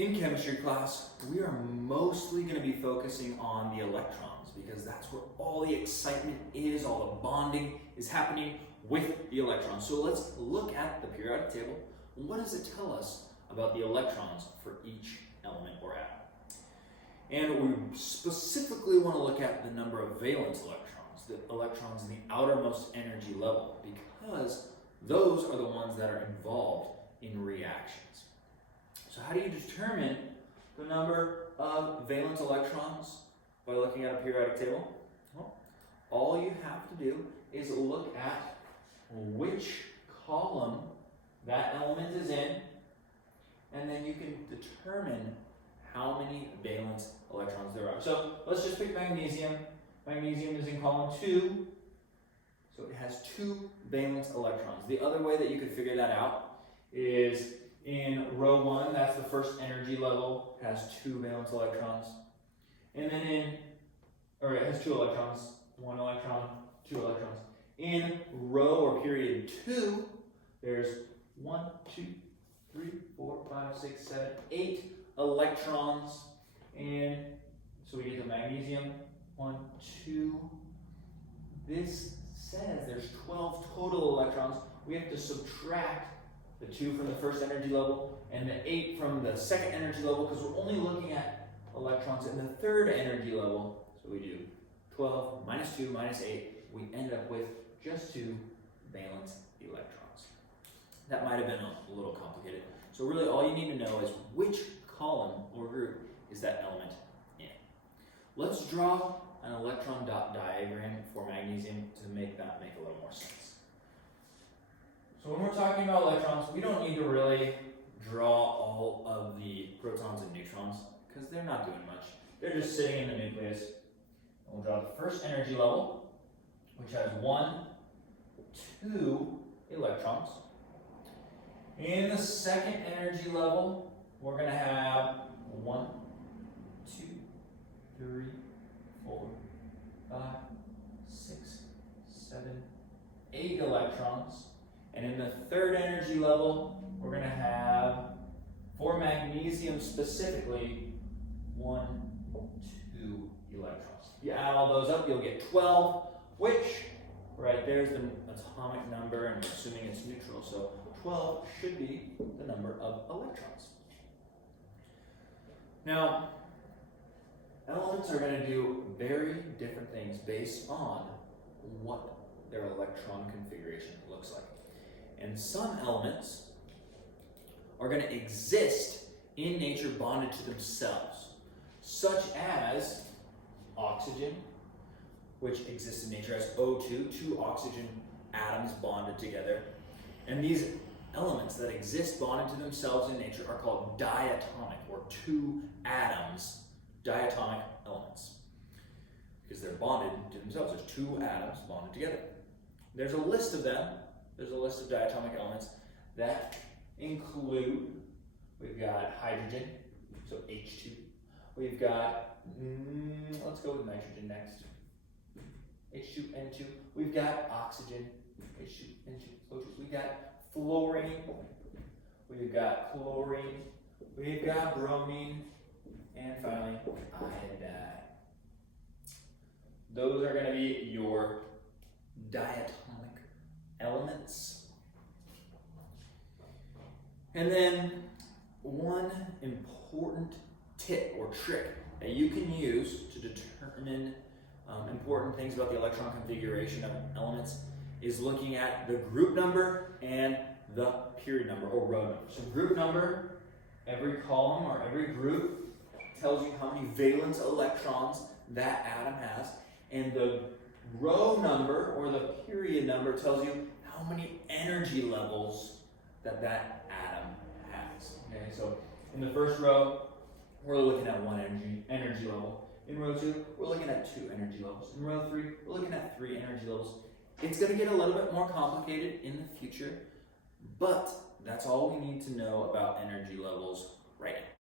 In chemistry class, we are mostly going to be focusing on the electrons because that's where all the excitement is, all the bonding is happening with the electrons. So let's look at the periodic table. What does it tell us about the electrons for each element or atom? And we specifically want to look at the number of valence electrons, the electrons in the outermost energy level, because those are the ones that are involved in reactions. So how do you determine the number of valence electrons by looking at a periodic table? Well, all you have to do is look at which column that element is in, and then you can determine how many valence electrons there are. So let's just pick magnesium. Magnesium is in column 2, so it has 2 valence electrons. The other way that you could figure that out is in row 1, that's the first energy level, it has 2 valence electrons. And then it has 2 electrons, 1 electron, 2 electrons. In row or period 2, there's 1, 2, 3, 4, 5, 6, 7, 8 electrons. And so we get the magnesium, 1, 2. This says there's 12 total electrons. We have to subtract the 2 from the first energy level and the 8 from the second energy level because we're only looking at electrons in the third energy level. So we do 12 minus 2 minus 8. We end up with just 2 valence electrons. That might have been a little complicated. So really all you need to know is which column or group is that element in. Let's draw an electron dot diagram for magnesium to make that make a little more sense. So when we're talking about electrons, we don't need to really draw all of the protons and neutrons because they're not doing much. They're just sitting in the nucleus. And we'll draw the first energy level, which has 1, 2 electrons. In the second energy level, we're going to have 1, 2, 3, 4, 5, 6, 7, 8 electrons. And in the third energy level, we're going to have, for magnesium specifically, 1, 2 electrons. If you add all those up, you'll get 12, which, right there's the atomic number, and we're assuming it's neutral, so 12 should be the number of electrons. Now, elements are going to do very different things based on what their electron configuration looks like. And some elements are going to exist in nature bonded to themselves, such as oxygen, which exists in nature as O2, 2 oxygen atoms bonded together. And these elements that exist bonded to themselves in nature are called diatomic, or 2 atoms, diatomic elements, because they're bonded to themselves. There's 2 atoms bonded together. There's a list of them. There's a list of diatomic elements that include, we've got hydrogen, so H2. We've got, let's go with nitrogen next, H2N2. We've got oxygen, H2N2, O2. We've got fluorine, we've got chlorine, we've got bromine, and finally iodine. Those are going to be your diatomic elements. And then one important tip or trick that you can use to determine important things about the electron configuration of elements is looking at the group number and the period number or row number. So group number, every column or every group tells you how many valence electrons that atom has, and the row number or the period number tells you how many energy levels that atom has. Okay, so in the first row, we're looking at 1 energy level. In row 2, we're looking at 2 energy levels. In row 3, we're looking at 3 energy levels. It's going to get a little bit more complicated in the future, but that's all we need to know about energy levels right now.